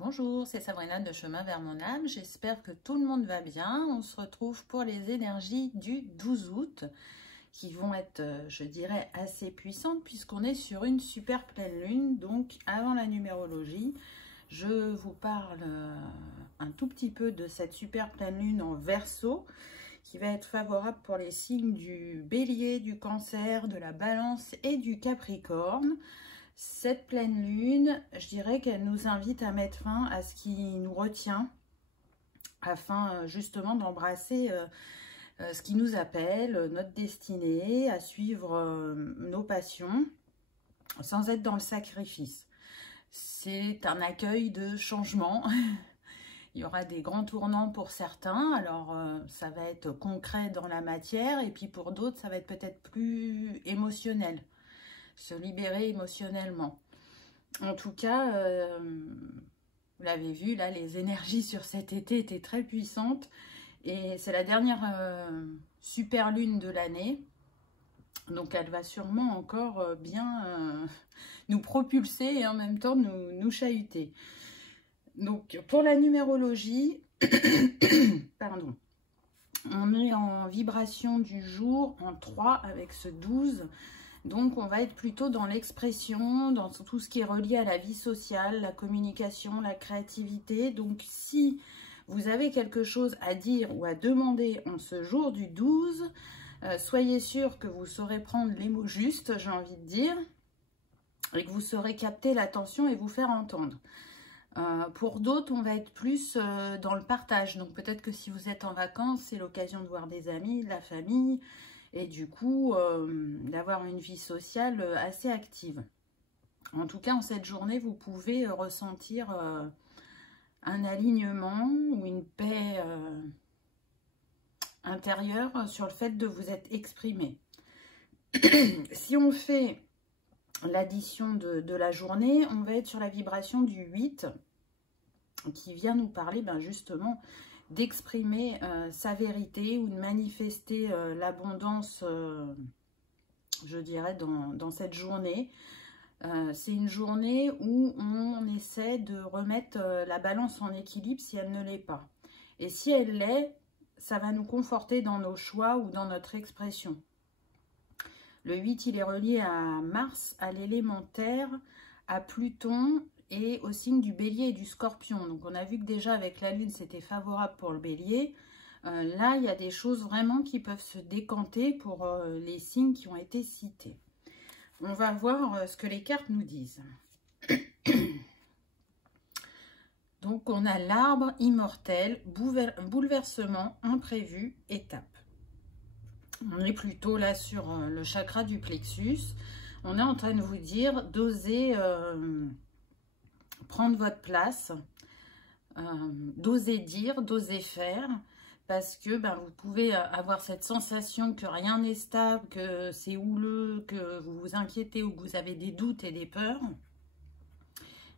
Bonjour, c'est Sabrina de Chemin vers mon âme. J'espère que tout le monde va bien. On se retrouve pour les énergies du 12 août qui vont être, je dirais, assez puissantes puisqu'on est sur une super pleine lune. Donc, avant la numérologie, je vous parle un tout petit peu de cette super pleine lune en Verseau qui va être favorable pour les signes du Bélier, du Cancer, de la Balance et du Capricorne. Cette pleine lune, je dirais qu'elle nous invite à mettre fin à ce qui nous retient afin justement d'embrasser ce qui nous appelle, notre destinée, à suivre nos passions sans être dans le sacrifice. C'est un accueil de changement. Il y aura des grands tournants pour certains, alors ça va être concret dans la matière et puis pour d'autres ça va être peut-être plus émotionnel. Se libérer émotionnellement. En tout cas, vous l'avez vu, là, les énergies sur cet été étaient très puissantes. Et c'est la dernière super lune de l'année. Donc, elle va sûrement encore bien nous propulser et en même temps nous chahuter. Donc, pour la numérologie, pardon, on est en vibration du jour en 3 avec ce 12. Donc, on va être plutôt dans l'expression, dans tout ce qui est relié à la vie sociale, la communication, la créativité. Donc, si vous avez quelque chose à dire ou à demander en ce jour du 12, soyez sûr que vous saurez prendre les mots justes, j'ai envie de dire, et que vous saurez capter l'attention et vous faire entendre. Pour d'autres, on va être plus dans le partage. Donc, peut-être que si vous êtes en vacances, c'est l'occasion de voir des amis, de la famille, et du coup, d'avoir une vie sociale assez active. En tout cas, en cette journée, vous pouvez ressentir un alignement ou une paix intérieure sur le fait de vous être exprimé. Si on fait l'addition de la journée, on va être sur la vibration du 8 qui vient nous parler justement d'exprimer sa vérité ou de manifester l'abondance, je dirais, dans cette journée. C'est une journée où on essaie de remettre la balance en équilibre si elle ne l'est pas. Et si elle l'est, ça va nous conforter dans nos choix ou dans notre expression. Le 8, il est relié à Mars, à l'élémentaire, à Pluton et au signe du Bélier et du Scorpion. Donc, on a vu que déjà avec la Lune, c'était favorable pour le Bélier. Là, il y a des choses vraiment qui peuvent se décanter pour les signes qui ont été cités. On va voir ce que les cartes nous disent. Donc, on a l'arbre immortel, bouleversement, imprévu, étape. On est plutôt là sur le chakra du plexus. On est en train de vous dire d'oser prendre votre place, d'oser dire, d'oser faire, parce que vous pouvez avoir cette sensation que rien n'est stable, que c'est houleux, que vous vous inquiétez ou que vous avez des doutes et des peurs.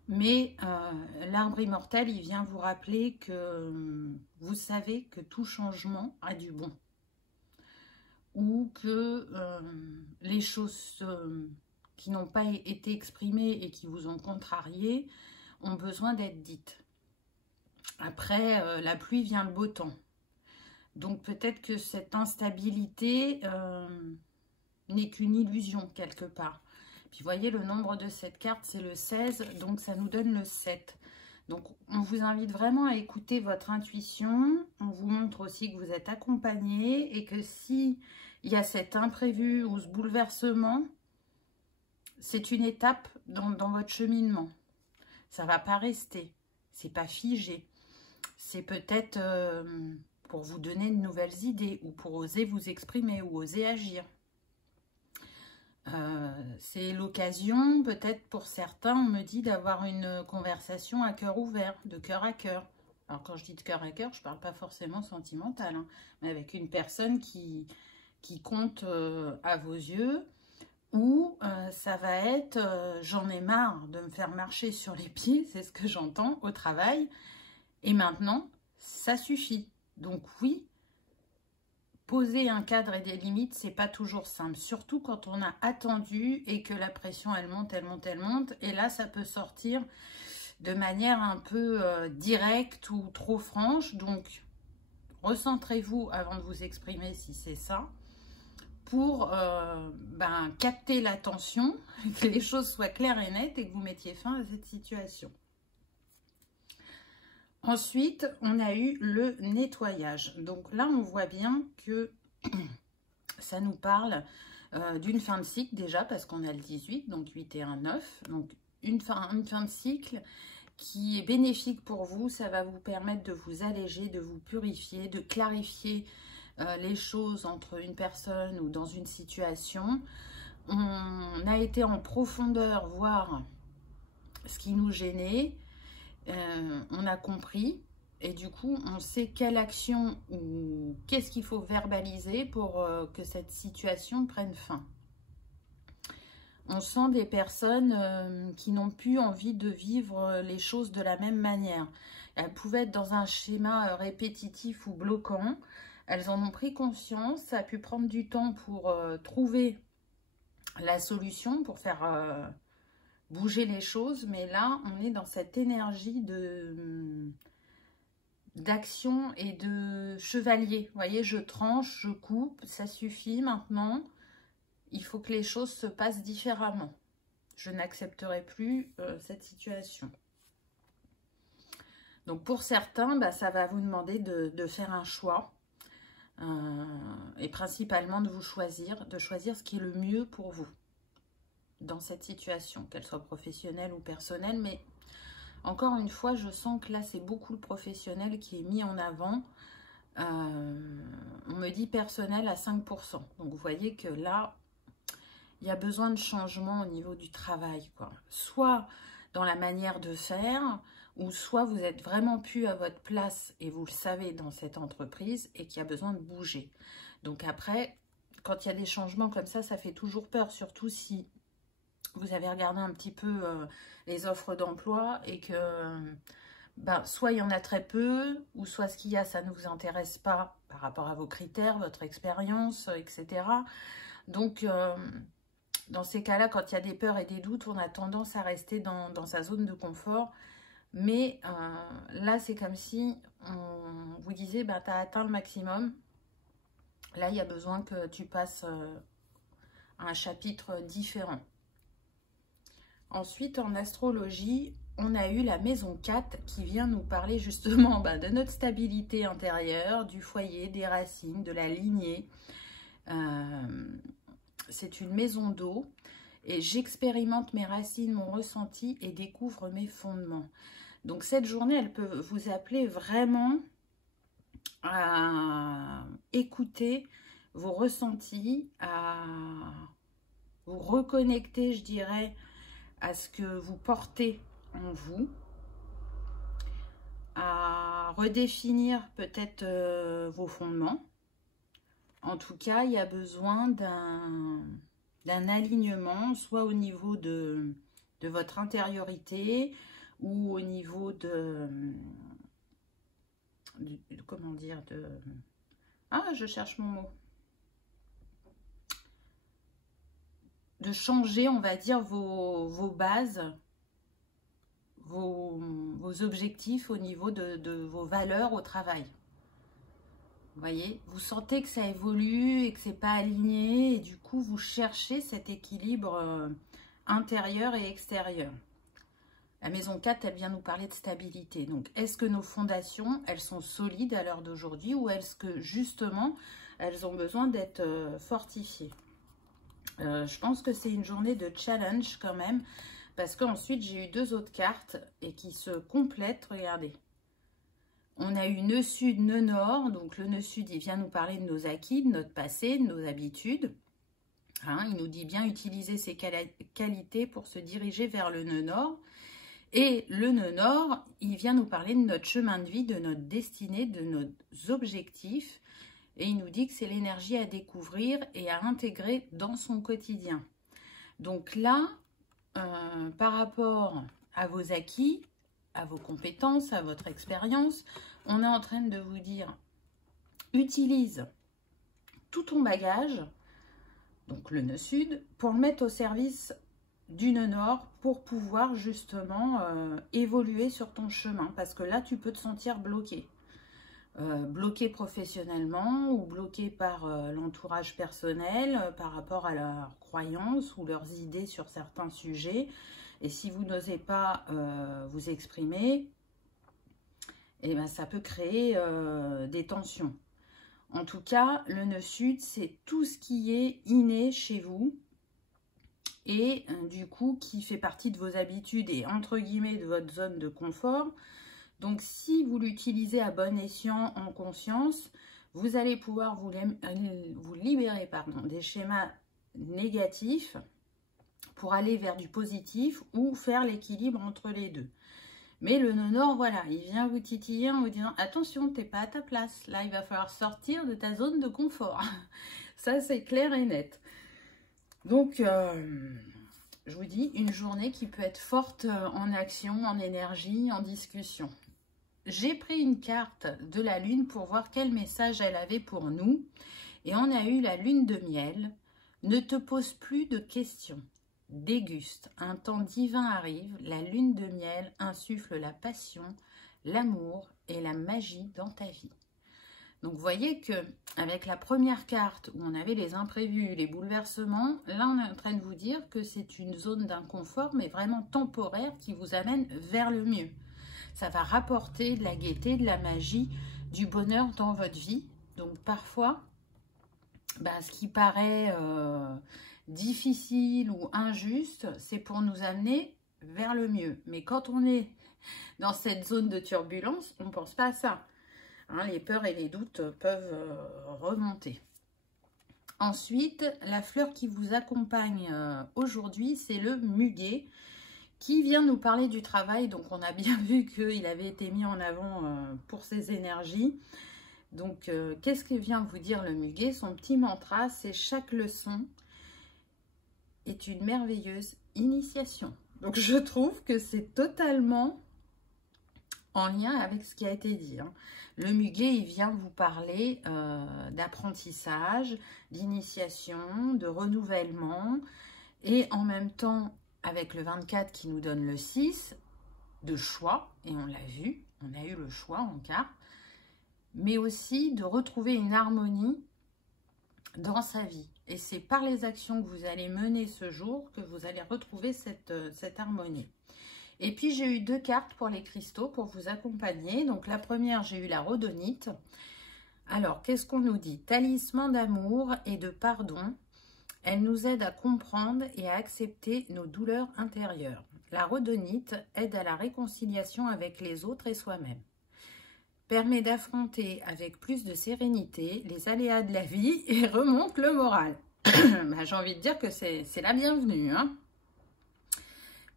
Mais l'arbre immortel, il vient vous rappeler que vous savez que tout changement a du bon. Ou que les choses qui n'ont pas été exprimées et qui vous ont contrarié ont besoin d'être dites. Après, la pluie vient le beau temps. Donc peut-être que cette instabilité n'est qu'une illusion quelque part. Puis vous voyez, le nombre de cette carte, c'est le 16, donc ça nous donne le 7. Donc on vous invite vraiment à écouter votre intuition. On vous montre aussi que vous êtes accompagné et que si il y a cet imprévu ou ce bouleversement, c'est une étape dans votre cheminement. Ça ne va pas rester, c'est pas figé. C'est peut-être pour vous donner de nouvelles idées ou pour oser vous exprimer ou oser agir. C'est l'occasion, peut-être pour certains, on me dit d'avoir une conversation à cœur ouvert, de cœur à cœur. Alors quand je dis de cœur à cœur, je ne parle pas forcément sentimental, hein, mais avec une personne qui compte à vos yeux, ou ça va être j'en ai marre de me faire marcher sur les pieds, c'est ce que j'entends au travail, et maintenant, ça suffit. Donc oui, poser un cadre et des limites, c'est pas toujours simple, surtout quand on a attendu et que la pression, elle monte, elle monte, elle monte. Et là, ça peut sortir de manière un peu directe ou trop franche. Donc, recentrez-vous avant de vous exprimer si c'est ça, pour capter l'attention, que les choses soient claires et nettes et que vous mettiez fin à cette situation. Ensuite, on a eu le nettoyage. Donc là, on voit bien que ça nous parle d'une fin de cycle déjà, parce qu'on a le 18, donc 8 et 1, 9. Donc une fin de cycle qui est bénéfique pour vous. Ça va vous permettre de vous alléger, de vous purifier, de clarifier les choses entre une personne ou dans une situation. On a été en profondeur voir ce qui nous gênait. On a compris et du coup on sait quelle action ou qu'est-ce qu'il faut verbaliser pour que cette situation prenne fin. On sent des personnes qui n'ont plus envie de vivre les choses de la même manière. Elles pouvaient être dans un schéma répétitif ou bloquant. Elles en ont pris conscience. Ça a pu prendre du temps pour trouver la solution, pour faire bouger les choses. Mais là, on est dans cette énergie d'action et de chevalier. Vous voyez, je tranche, je coupe, ça suffit maintenant. Il faut que les choses se passent différemment. Je n'accepterai plus cette situation. Donc pour certains, ça va vous demander de faire un choix. Et principalement de choisir ce qui est le mieux pour vous dans cette situation, qu'elle soit professionnelle ou personnelle. Mais encore une fois, je sens que là, c'est beaucoup le professionnel qui est mis en avant. On me dit personnel à 5%. Donc vous voyez que là, il y a besoin de changement au niveau du travail, quoi. Soit dans la manière de faire, ou soit vous êtes vraiment plus à votre place et vous le savez dans cette entreprise et qu'il y a besoin de bouger. Donc après, quand il y a des changements comme ça fait toujours peur, surtout si vous avez regardé un petit peu les offres d'emploi et que soit il y en a très peu, ou soit ce qu'il y a, ça ne vous intéresse pas par rapport à vos critères, votre expérience, etc. Donc, dans ces cas-là, quand il y a des peurs et des doutes, on a tendance à rester dans sa zone de confort. Mais là, c'est comme si on vous disait, tu as atteint le maximum. Là, il y a besoin que tu passes à un chapitre différent. Ensuite, en astrologie, on a eu la maison 4 qui vient nous parler justement de notre stabilité intérieure, du foyer, des racines, de la lignée. C'est une maison d'eau et j'expérimente mes racines, mon ressenti et découvre mes fondements. Donc cette journée, elle peut vous appeler vraiment à écouter vos ressentis, à vous reconnecter, je dirais, à ce que vous portez en vous, à redéfinir peut-être vos fondements. En tout cas, il y a besoin d'un alignement, soit au niveau de votre intériorité ou au niveau comment dire, je cherche mon mot. De changer, on va dire, vos bases, vos objectifs au niveau de vos valeurs au travail. Vous voyez, vous sentez que ça évolue et que c'est pas aligné et du coup, vous cherchez cet équilibre intérieur et extérieur. La maison 4, elle vient nous parler de stabilité. Donc, est-ce que nos fondations, elles sont solides à l'heure d'aujourd'hui ou est-ce que, justement, elles ont besoin d'être fortifiées? Je pense que c'est une journée de challenge quand même parce qu'ensuite, j'ai eu 2 autres cartes et qui se complètent. Regardez. On a eu nœud sud, nœud nord. Donc, le nœud sud, il vient nous parler de nos acquis, de notre passé, de nos habitudes. Il nous dit bien utiliser ses qualités pour se diriger vers le nœud nord. Et le nœud nord, il vient nous parler de notre chemin de vie, de notre destinée, de nos objectifs. Et il nous dit que c'est l'énergie à découvrir et à intégrer dans son quotidien. Donc là, par rapport à vos acquis, à vos compétences, à votre expérience, on est en train de vous dire, utilise tout ton bagage, donc le nœud sud, pour le mettre au service du nœud nord pour pouvoir justement évoluer sur ton chemin. Parce que là, tu peux te sentir bloqué. Bloqué professionnellement ou bloqué par l'entourage personnel par rapport à leurs croyances ou leurs idées sur certains sujets. Et si vous n'osez pas vous exprimer, eh ben, ça peut créer des tensions. En tout cas, le nœud sud, c'est tout ce qui est inné chez vous et du coup qui fait partie de vos habitudes et entre guillemets de votre zone de confort. Donc, si vous l'utilisez à bon escient, en conscience, vous allez pouvoir vous libérer des schémas négatifs pour aller vers du positif ou faire l'équilibre entre les deux. Mais le nœud nord, voilà, il vient vous titiller en vous disant « Attention, tu n'es pas à ta place. Là, il va falloir sortir de ta zone de confort. » Ça, c'est clair et net. Donc, je vous dis, une journée qui peut être forte en action, en énergie, en discussion. J'ai pris une carte de la lune pour voir quel message elle avait pour nous. Et on a eu la lune de miel. Ne te pose plus de questions. Déguste. Un temps divin arrive. La lune de miel insuffle la passion, l'amour et la magie dans ta vie. Donc, vous voyez que avec la première carte où on avait les imprévus, les bouleversements, là, on est en train de vous dire que c'est une zone d'inconfort, mais vraiment temporaire qui vous amène vers le mieux. Ça va rapporter de la gaieté, de la magie, du bonheur dans votre vie. Donc, parfois, ce qui paraît difficile ou injuste, c'est pour nous amener vers le mieux. Mais quand on est dans cette zone de turbulence, on ne pense pas à ça. Hein, les peurs et les doutes peuvent remonter. Ensuite, la fleur qui vous accompagne aujourd'hui, c'est le muguet, qui vient nous parler du travail. Donc, on a bien vu qu'il avait été mis en avant pour ses énergies. Donc, qu'est-ce que vient vous dire le muguet? Son petit mantra, c'est « Chaque leçon est une merveilleuse initiation ». Donc, je trouve que c'est totalement en lien avec ce qui a été dit. Hein. Le muguet, il vient vous parler d'apprentissage, d'initiation, de renouvellement. Et en même temps, avec le 24 qui nous donne le 6, de choix. Et on l'a vu, on a eu le choix en carte. Mais aussi de retrouver une harmonie dans sa vie. Et c'est par les actions que vous allez mener ce jour que vous allez retrouver cette harmonie. Et puis, j'ai eu deux cartes pour les cristaux pour vous accompagner. Donc, la première, j'ai eu la rhodonite. Alors, qu'est-ce qu'on nous dit? Talisman d'amour et de pardon. Elle nous aide à comprendre et à accepter nos douleurs intérieures. La rhodonite aide à la réconciliation avec les autres et soi-même. Permet d'affronter avec plus de sérénité les aléas de la vie et remonte le moral. J'ai envie de dire que c'est la bienvenue. Hein.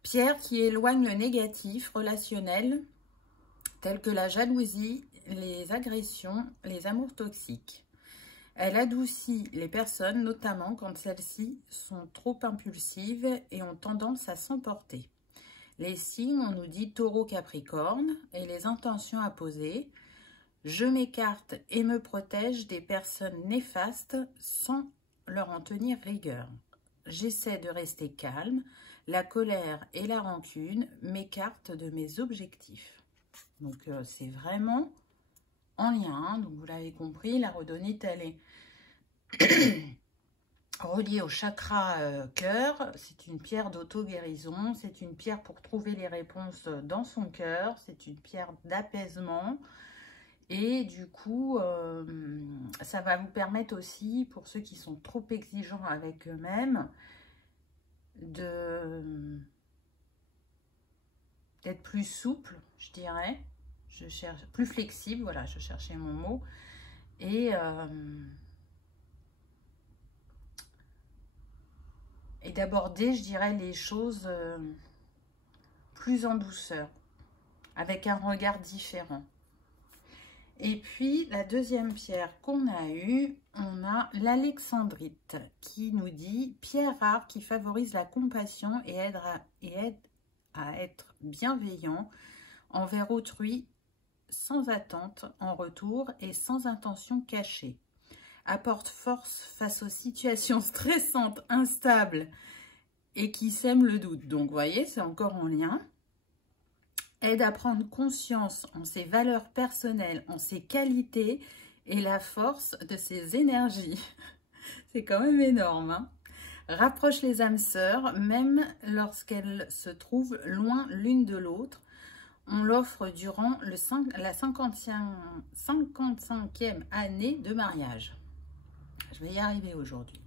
Pierre qui éloigne le négatif relationnel, tel que la jalousie, les agressions, les amours toxiques. Elle adoucit les personnes, notamment quand celles-ci sont trop impulsives et ont tendance à s'emporter. Les signes, on nous dit taureau, capricorne, et les intentions à poser. Je m'écarte et me protège des personnes néfastes sans leur en tenir rigueur. J'essaie de rester calme. La colère et la rancune m'écartent de mes objectifs. Donc, c'est vraiment en lien. Hein. Donc, vous l'avez compris, la rhodonite, elle est reliée au chakra cœur. C'est une pierre d'auto-guérison. C'est une pierre pour trouver les réponses dans son cœur. C'est une pierre d'apaisement. Et du coup, ça va vous permettre aussi, pour ceux qui sont trop exigeants avec eux-mêmes, d'être plus souple, je dirais. Je cherche plus flexible, voilà, je cherchais mon mot. Et d'aborder, je dirais, les choses plus en douceur, avec un regard différent. Et puis, la deuxième pierre qu'on a eue, on a l'alexandrite qui nous dit « Pierre rare qui favorise la compassion et aide à être bienveillant envers autrui sans attente en retour et sans intention cachée. Apporte force face aux situations stressantes, instables et qui sème le doute. Donc, vous voyez, c'est encore en lien. Aide à prendre conscience en ses valeurs personnelles, en ses qualités et la force de ses énergies. C'est quand même énorme, hein? Rapproche les âmes sœurs, même lorsqu'elles se trouvent loin l'une de l'autre. On l'offre durant la 55e année de mariage. Je vais y arriver aujourd'hui.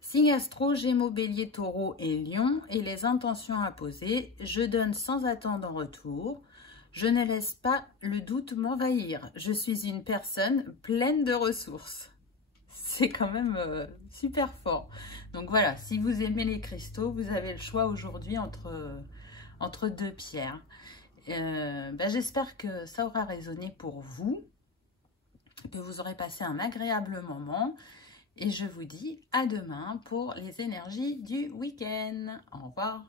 Signe astro, Gémeaux, Bélier, Taureau et Lion et les intentions à poser. Je donne sans attendre en retour. Je ne laisse pas le doute m'envahir. Je suis une personne pleine de ressources. C'est quand même super fort. Donc voilà, si vous aimez les cristaux, vous avez le choix aujourd'hui entre deux pierres. J'espère que ça aura résonné pour vous, que vous aurez passé un agréable moment. Et je vous dis à demain pour les énergies du week-end. Au revoir.